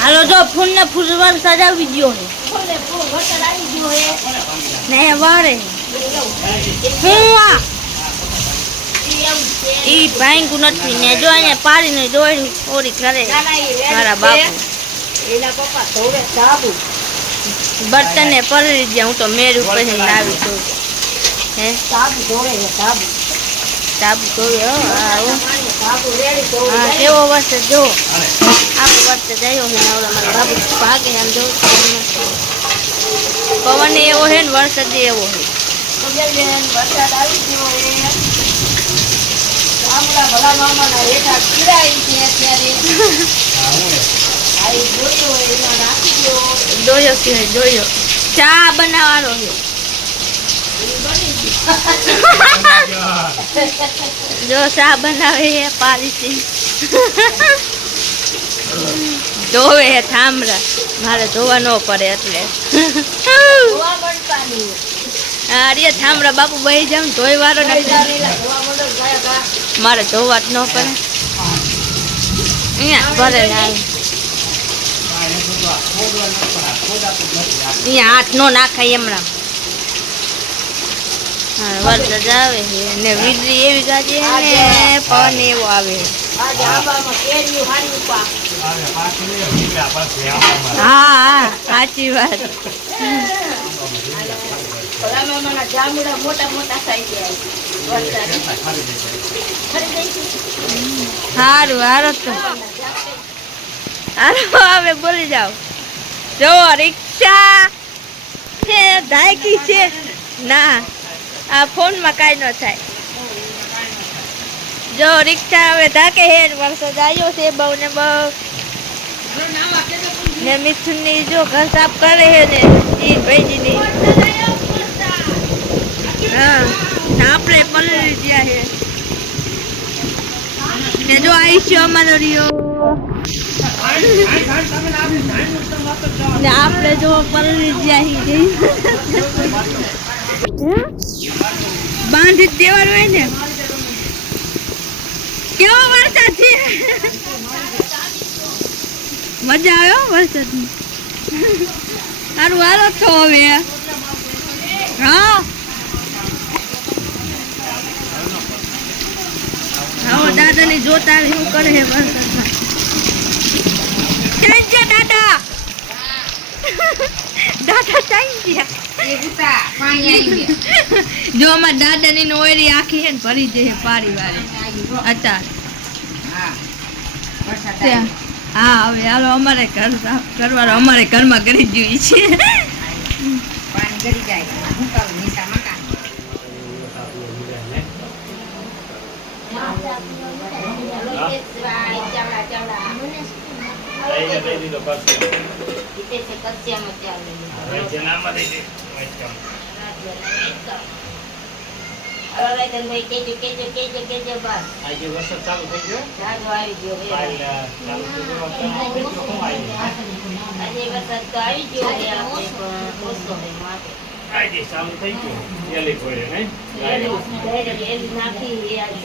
હાલો જો ફૂલ ને. ફૂલ વરસાદ આવી ગયો ને વારે હું આ? ઈ ભાંગું નથી ને જો અહીંયા પાડીને દોડી ઓરી કરે મારા બાપુ. એના પપ્પા ધોળે પલળી હું તો મેર ઉપર આવી છું. હે? સાબુ ધોવે સાબુ. સાબુ ધોવે હો હા. હો. કેવો જો. આવો વરસાદ આવ્યો છે ને ઓલા મારા બાપુ. ભાગે આમ જો. પવન એવો છે ને વરસાદ એવો છે વરસાદ આવી ગયો ગામડા ભલા મામાના હેઠા કિરાઈ છે અત્યારે. જોયો હોય એમાં નાખી દો જોયો કે જોયો. ચા બનાવવાનો છે જો ચા બનાવે હે પાલીથી ધોવે હે થાંભલા. મારે ધોવા ન પડે એટલે. અરે હા બાપુ બહી જામ ધોઈ વાળો મારે ધોવા જ ન પડે. અહીંયા ભરે અહીંયા હાથ નો નાખાય એમણા વરસાદ આવે છે ને વીજળી એવી ગાજી ને પવન એવો આવે હા હા સાચી વાત. સારું હારો તો. હારો હવે બોલી જાઓ. જો રિક્ષા છે ધાયકી છે. ના. આ ફોનમાં કાંઈ ન થાય. જો રિક્ષા હવે ધાકે હે ને વરસાદ આવ્યો છે, બહુ ને બહુ. ને મિથુનની જો ઘર સાફ કરે છે ને એ ભાઈજી ની હા આપણે પલળી ગયા છે ને જો આઈસ્યો અમારો રહ્યો. ને આપણે જો પલળી ગયા છીએ બાંધી જ ને? કેવો વરસાદ છે? મજા આવ્યો વરસાદ સારું, હાલો છો હવે. હા. આવો, દાદાને જોતા આવે શું કરે છે વરસાદમાં? દાદા દાદા ક્યાં ગયા જો અમાર દાદાની નો ઓયરી આખી હે ને ભરી જશે પારી વારે અત્યારે ત્યાં. હા હવે હાલો અમારે ઘર સાફ કરવાનું. અમારે ઘરમાં કરી જ જોઈએ છે ચાલુ થઈ ગયું એલી કોઈ નહીં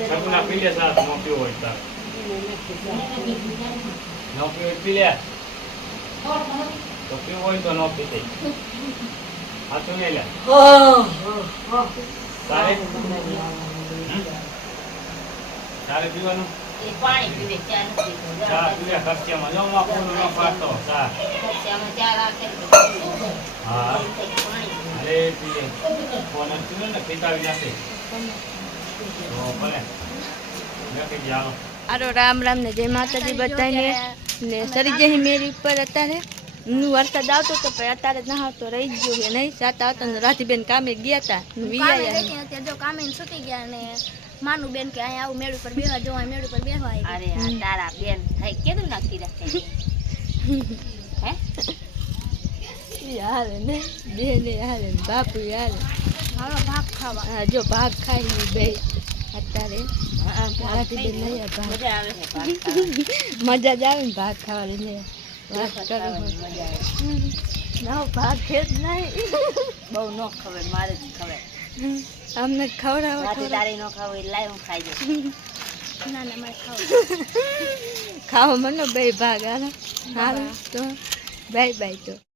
સગુના પીલે સાથ નો પીવો હોય તાર નો પીવો હોય પી લે તો પીવો હોય તો નો પી દે હાથું નહીં લે તારે હમ? તારે પીવાનું પાણી પીવે ચા એટલી લે. ચા પીલે ખર્ચિયામાં જો માં પૂરું નહીં લે. ચા ખર્ચામાં. ચા. રાખે ને હા. પાણી પીવે તો રામ રામ ને જય માતાજી બધાને. ને સરી જઈ મેરી ઉપર અત્યારે વરસાદ આવતો તો પણ અત્યારે નહાવતો રહી ગયો કે નહીં. સાત આવતા ને રાધીબેન કામે ગયા હતા ને વી કામે આયા ગઈ હતી, જો કામે છૂટી ગયા ને માનું બેન કે અહીંયા આવું મેળ ઉપર બેહવા જો અહીં મેળ ઉપર આવી. અરે તારા બેન થઈ કેદું નાખી રાખે હે? હાલે ને બેને હાલે ને બાપુ હાલે. હાલો ભાગ ખાવા. હા જો ભાગ ખાઈ ની બે અત્યારે. મજા જ આવે ને ભાગ ખાવાની ભાગ જ નહીં. બહુ ન ખવાય મારે જ ખબર અમને ખવડાવો તારી ન ખાવું એટલે લાય હું ખાઈ જઈશ. ના ના મારે ખાવું. ખાવા મનો બે ભાગ હાલો. હાલો તો. બાય બાય તો.